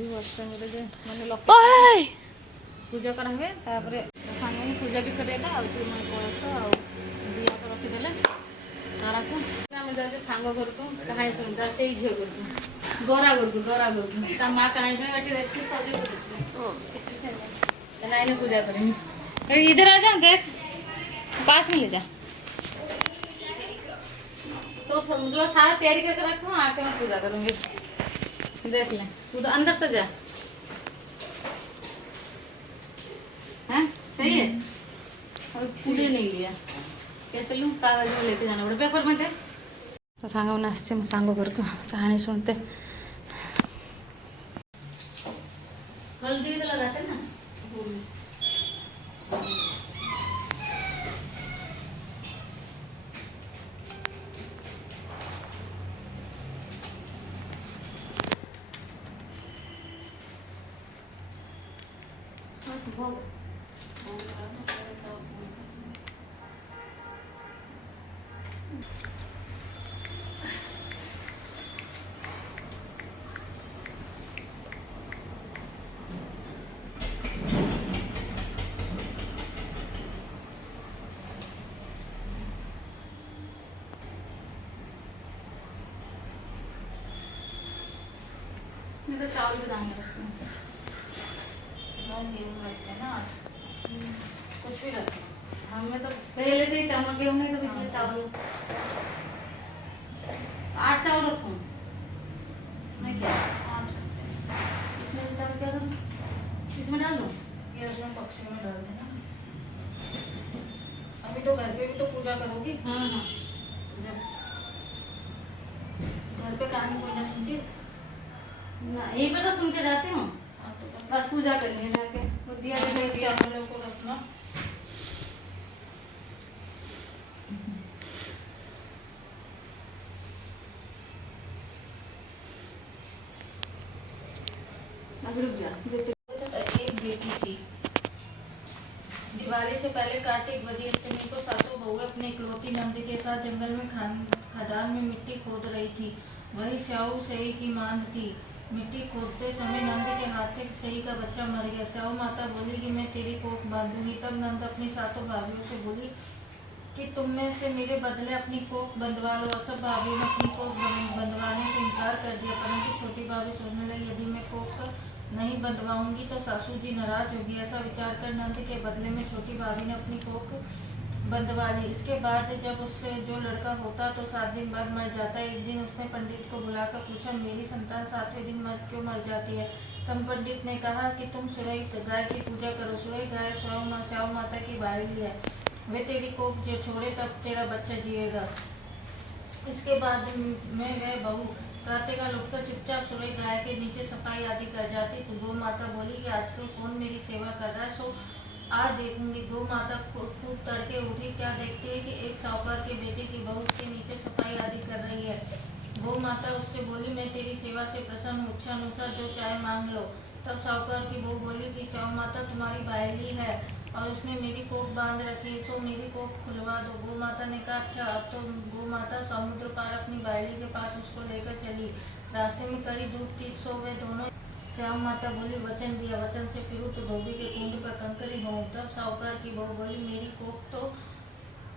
अभी बसस्टैंड मैंने लक्ष्मी पूजा करा हुए तापर सांग पूजा भी सरेगा कलश दिया तो रखीदे तारा को जाए सांग घर को कहानी शुणता से झील घर को दरा घर को माँ कहानी शुणी देखी सजे नाइन पूजा करेंगे इधर आ जा देख पास में ले जा तो मतलब सारा तैयारी करके रखो आके मैं पूजा करूंगी देख ले तू तो अंदर तो जा हैं सही है और फूले नहीं लिया कैसे लूँ कागज में लेके जाना पड़े पेपर में दे तो सांग मैंने आसचे सांग घर को कहानी सुनते हल्दी भी तो लगाते ना भोग मैं तो चावल भी दाम रखती हूँ गेहूँ रखते हैं ना कुछ भी रखते हैं हमें तो पहले से ही चावल गेहूँ नहीं तो इसलिए चावल 8 चावल रखूँ मैं क्या 8 इसमें चावल क्या करूँ इसमें डाल दूँ ये उसमें पक्षियों में डालते हैं ना अभी तो घर पे भी तो पूजा करोगी हाँ घर पे कहानी कोई ना सुनती ना यहीं पर तो सुन के जाती हूँ बस पूजा करनी है जाके तो दिया चावलों को रखना अभी रुक जा एक बेटी थी दिवाली से पहले कार्तिक वधी अष्टमी को सासू बहू अपने इकलौती नंद के साथ जंगल में खदान में मिट्टी खोद रही थी। वही स्याऊ सही की मांद थी। मिट्टी खोदते समय नंद के हाथ से सही का बच्चा मर गया। स्याऊ माता बोली कि मैं तेरी कोख बांधूंगी। तब नंद अपनी सातों भाभियों से बोली कि तुम में से मेरे बदले अपनी कोख बंधवा लो। और सब भाभियों ने अपनी कोख बंधवाने से इनकार कर दिया, परंतु छोटी भाभी सोचने लगी यदि मैं कोख नहीं बंधवाऊंगी तो सासू जी नाराज होगी। ऐसा विचार कर नंद के बदले में छोटी भाभी ने अपनी कोख बंधवा ली। इसके बाद जब उससे जो लड़का होता तो 7 दिन बाद मर जाता। एक दिन उसने पंडित को बुलाकर पूछा, मेरी संतान 7वें दिन क्यों मर जाती है? तब पंडित ने कहा कि तुम सुरई गाय की पूजा करो। सुरई गाय स्याऊ माता की बाली है, वे तेरी कोख जो छोड़े तब तेरा बच्चा जिएगा। इसके बाद में वह बहू प्रातःकाल उठकर चुपचाप सुरई गाय के नीचे सफाई आदि कर जाती। तो गौ माता बोली कि आजकल कौन मेरी सेवा कर रहा है, सो आज देखूंगी। गौ माता खूब तड़के उठी, क्या देखती है कि एक साहूकार के बेटे की बहू उसके नीचे सफाई आदि कर रही है। गौ माता उससे बोली, मैं तेरी सेवा से प्रसन्न हूँ, इच्छा अनुसार जो चाहे मांग लो। तब साहूकार की बहू बोली कि स्याऊ माता तुम्हारी बायली है और उसने मेरी कोख बांध रखी है, सो मेरी कोख खुलवा दो। गौ माता ने कहा, अच्छा। अब तो गौ माता समुद्र पार अपनी बायली के पास उसको लेकर चली। रास्ते में कड़ी धूप थी, सो वे दोनों। स्याऊ माता बोली, वचन दिया, वचन से फिरूं तो धोबी के कुंड पर कंकरी हूँ। तब साहूकार की बहू बोली, मेरी कोख तो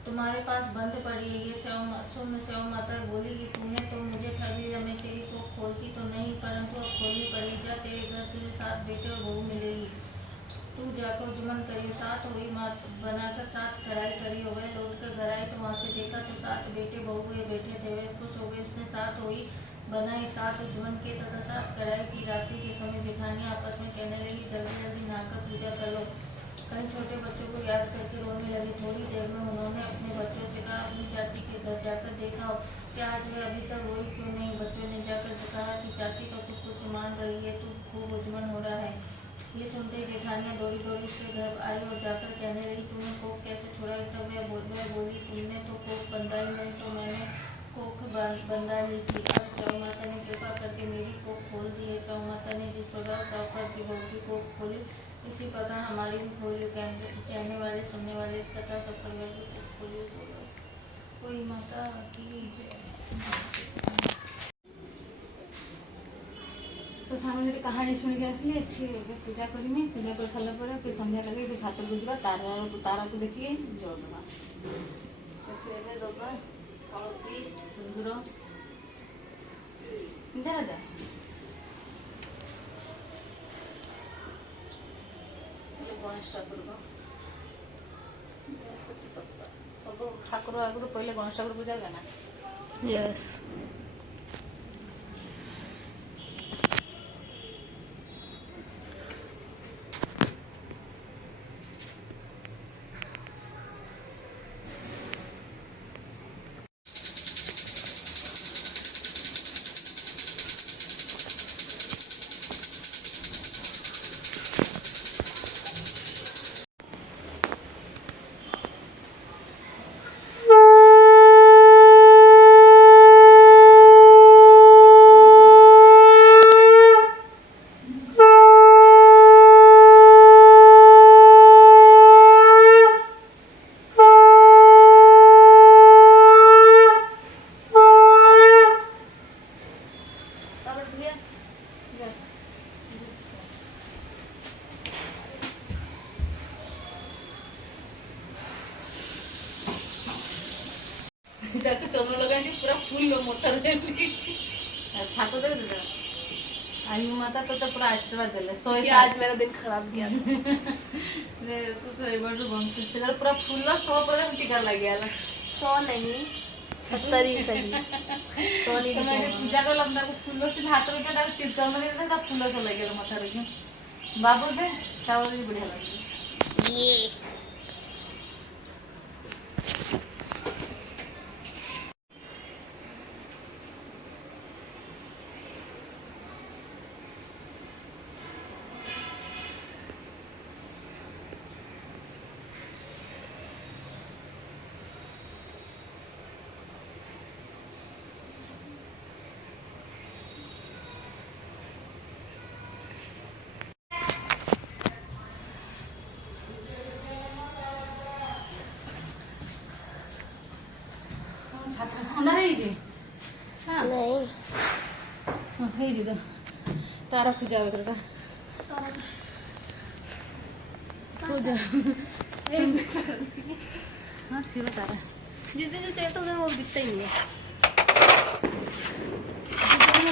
तुम्हारे पास बंद पड़ी है। ये स्याऊ माता बोली कि तूने तो मुझे ठग लिया, मैं तेरी कोख खोलती तो नहीं, परंतु अब खोलनी पड़ेगी। जा, तेरे घर तुझे 7 बेटे और बहू मिलेगी। तू जाकर जुमन करियो। 7 हुई मात बनाकर 7 कढ़ाई करियो। वह लौट कर घर आई तो वहाँ से देखा तो 7 बेटे बहू हुए बैठे थे। वह खुश हो गए। उसने 7 हुई बनाई, 7 जुमन के तथा 7 कढ़ाई की। रात्रि के समय जेठानियाँ आपस में कहने लगी, जल्दी जल्दी नहाकर पूजा कर लो। कई छोटे बच्चों को याद करके रोने लगे। थोड़ी देर में उन्होंने अपने बच्चों से कहा, अपनी चाची के घर जाकर देखा क्या आज वे अभी तक रोई क्यों नहीं? बच्चों ने जाकर कहा कि चाची तो तू कुछ मान रही है, तू खूब उजमन हो रहा है। ये सुनते ही जेठानियाँ दौड़ी दौड़ी उसके घर आई और जाकर कहने लगी, तूने कोख कैसे छुड़ाई? तब वह बोली, तुमने तो कोख बंधा ही नहीं, तो मैंने कोख बंधा ली थी। अब स्याऊ माता ने कृपा करके मेरी कोख खोल दी है। स्याऊ माता ने जिस प्रकार साहूकार की बहू की कोख खोली, इसी प्रकार हमारी भी खोली। कहने वाले सुनने वाले कथा सफल की कोख खोली। कोई माता की जय। तो सामने कहानी शुणी के आसली एठी पूजा करमी पूजा कर सारा पर फिर संध्या लगे छात को जा तारा को देखिए जल देवा दबा हलदी सिंदूर इधर जा गणेश ठाकुर को सब ठाकुर आगुरी पहले गणेश ठाकुर पूजा करना यस ତାକୁ ଚମ ଲଗାଇଛି ପୁରା ଫୁଲ ମଥାରେ ଠାକୁର ଦେଖୁଛୁ ଆୟୁ ମାତା ତତେ ପୁରା ଆଶୀର୍ବାଦ ଦେଲେ आज मेरा दिन खराब गया था ତୁ 100 ବର୍ଷ ବଞ୍ଚୁ ସେଟାରେ ପୁରା ଫୁଲ 100 ପରେ ଚିକାର ଲାଗିଗଲା 100 नहीं 70 ही सही 100 नहीं ତମେ ଏଠି ପୂଜା କଲ ତାକୁ ଫୁଲ ସେ ହାତରେ ଉଠା ତାକୁ ଚମ ଦେଇଦେଲେ ତା ଫୁଲ ସବୁ ଲାଗିଗଲା ମଥାରେ ବାବୁ ଦେ ଚାଉଳ ବି ବଢିଆ ଲାଗୁଛି ये ଥଣ୍ଡା ହେଇଛି नहीं ହଁ ହେଇଛି ତ ତାର ପୂଜା ବଗେରଟା ପୂଜା ହଁ ଥିବ ତାର जिस दिन जो चाहिए था उधर वो दिखता ही नहीं है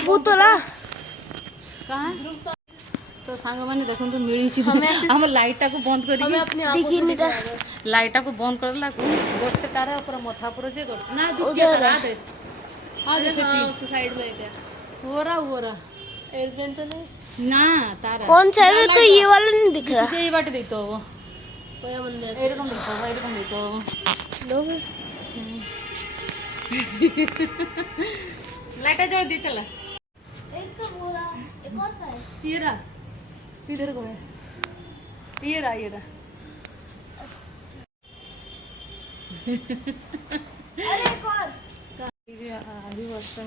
वो तो ना कहाँ तो सांग मैंने देखो मिली हम लाइट को बंद कर हमें अपनी आंखों से दिख रहा है लाइट को बंद कर गोटे तार पूरा मथा पूरा जे ना उधर तार है। दे हाँ अरे देखो हाँ उसको साइड में क्या ओरा एयरप्लेन तो नहीं ना तार कौन सा है तो ये वाला नहीं दिख रहा ये बाट देतो वो कोई मंदिर एरकम देतो लोग लाइट जोड़ दी चला एक तो बोरा एक और का है ये रहा इधर को है ये रहा अरे एक और आदि वर्ष में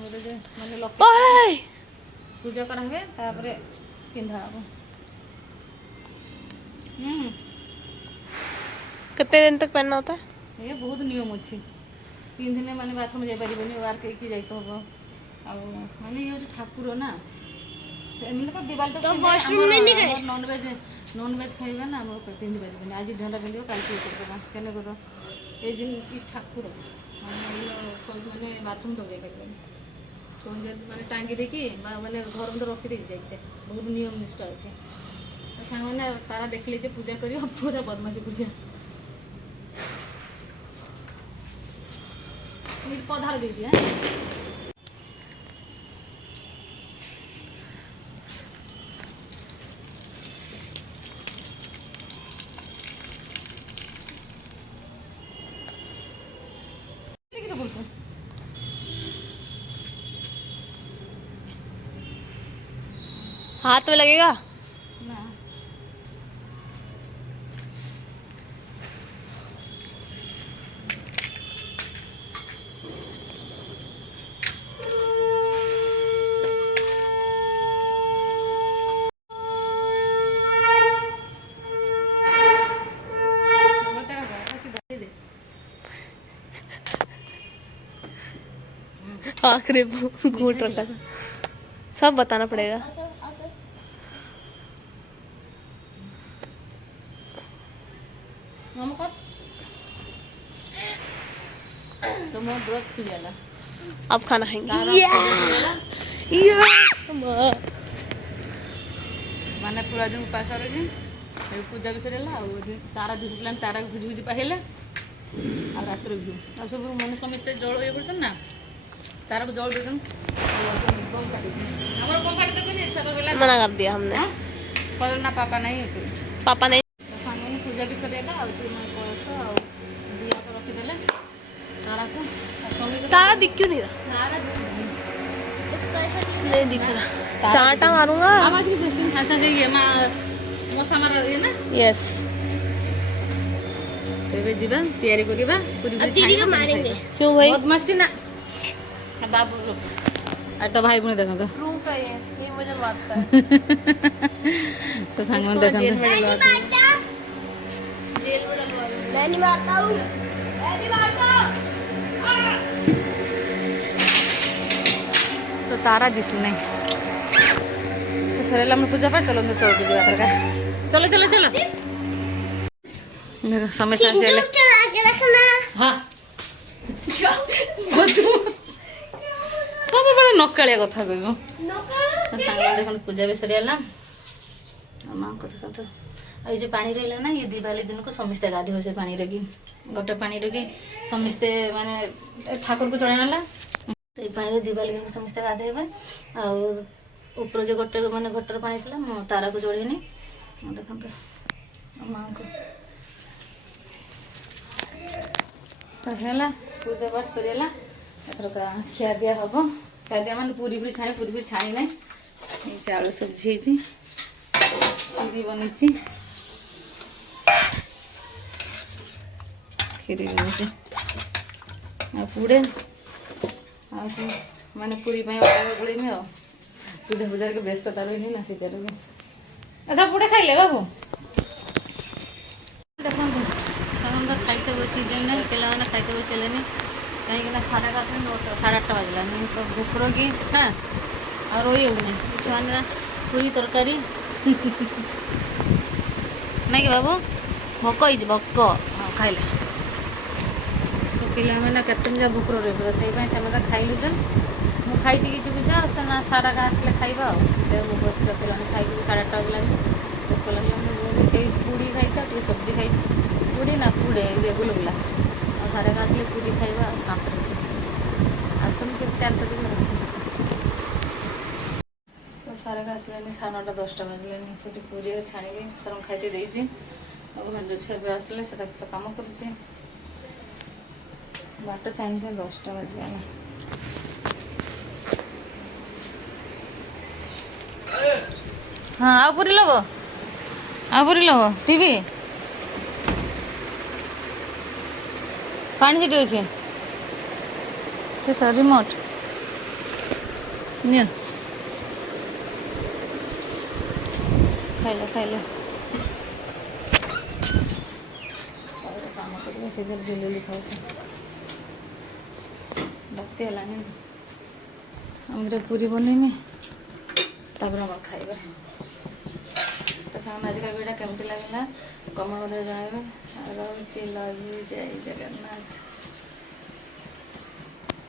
माने ओए पूजा करा हुए तापरे पिंधा हबो कितने दिन तक पहनना होता है ये बहुत नियम अच्छी पिंधने माने बाथरूम जाई परिबनी वार के जाइत हबो आ माने ये जो ठाकुर ना से एमने तो दिवाल तो वॉशरूम में नहीं गए नॉन वेज खाइबा ना हमर पिंधि परिबनी आज ढंडा पिंधियो काल की कर देबा केने को तो ए जिन ई ठाकुर माने सब माने बाथरूम तो जाई परिबनी तो जे माने टांगी देखी माने घर में रखी दे जाइते बहुत नियम निष्ठा अछि तो सामने तारा देखले जे पूजा करियो पूरा बदमाशी पूजा ये पौधा दे दिया हाथ में लगेगा ना आखिरी घूट रखा था सब बताना पड़ेगा नम कर तो मैं व्रत खुजाला अब खाना खाएंगे तारा माने पूरा दिन उपास रही पूजा भी सर तारा दिशा तारा भुजी भुजी पाइले आ रात घी आ सब मन समस्ते जल ये कर ना तारा को जल देन हमारा कम पाटी तो करिए छुआ तो बोला मना कर दिया हमने पर ना पापा नहीं है पापा नहीं तो सांग में पूजा भी सरेगा आ कलश आ दिया को रखीदे तारा को तारा दिख क्यों नहीं रहा तारा दिशा नहीं दिख रहा चांटा मारूंगा आवाज की सोचिंग अच्छा से ये मौसा मारा ये ना यस तेरे जीवा तैयारी करिबा पूरी पूरी छानी का मारेंगे क्यों भाई बदमाशी ना बाबू लोग और तो भाई बुने देखो तो प्रूफ है ये मुझे मारता है तो संग में देखो जेल में डलवा मैं नहीं मारता हूँ मैं नहीं मारता तो तारा दिसू नहीं तो सरेला हम पूजा पाठ चलो तो चलो पूजा बात का चलो चलो चलो मेरा समस्या से ले चला के रखना हाँ सब बड़ा नकालिया कथा कहबो तो सांग देखो पूजा भी सरियाला माँ को देखो तो ये जो पानी रहा ना ये दिवाली दिन को समस्ते गाधे से पानी रखी गोटे पानी रखी समस्ते माने ठाकुर को चढ़ाला तो ये पानी दिवाली दिन को समस्ते गाधे और ऊपर जो गोटे मैंने घटर पानी थी मो तारा को चढ़ेनी देखो तो माँ को है पूजा पाठ सरियाला एथर खिया दिया हम खिया दिया मैंने पूरी पूरी छाणी ना चाउल सब्जी खीरी बनी खीरी बनी पुड़े माने पूरी अटा गोल में पूजा पूजा के व्यस्तता रही ना से अदा पुड़े खाइले बाबू देखो समझ खाइते बसी पे खाइते बसले कहीं साढ़े 8:30 बजला तो भूख रोगी हाँ और रोई होने छुआ पूरी तरकारी ना कि बाबू भोक भोक हाँ खाइले तो पिला मैंने केतन भूख रही से खाइली तो मुझे खाई किसी बुझा से ना सारा आसले खाइबा से बस पिला खाई 8:30 बजला भोक लगे से पूड़ी खाई सब्जी खाई पूड़ी ना पूड़े गुलगुला और सारे आसले पूरी खाइबा सात आसन फिर चार तो सारे आसले 9:30 10टा बजले से पूरी छाणी सर खाई देती और भंड छुआ आसले से कम कर बाट छाणी 10टा बजला हाँ आ पूरी लब टीवी पानी सीटी अच्छे सर रिमोट नि खाइल काम कर जल्दी खाऊ भक्ति है हम पूरी बने में हम खाइबा तो सामने आज का वीडियो केमती लगे कमेंट जनइबे रही जय जगन्नाथ।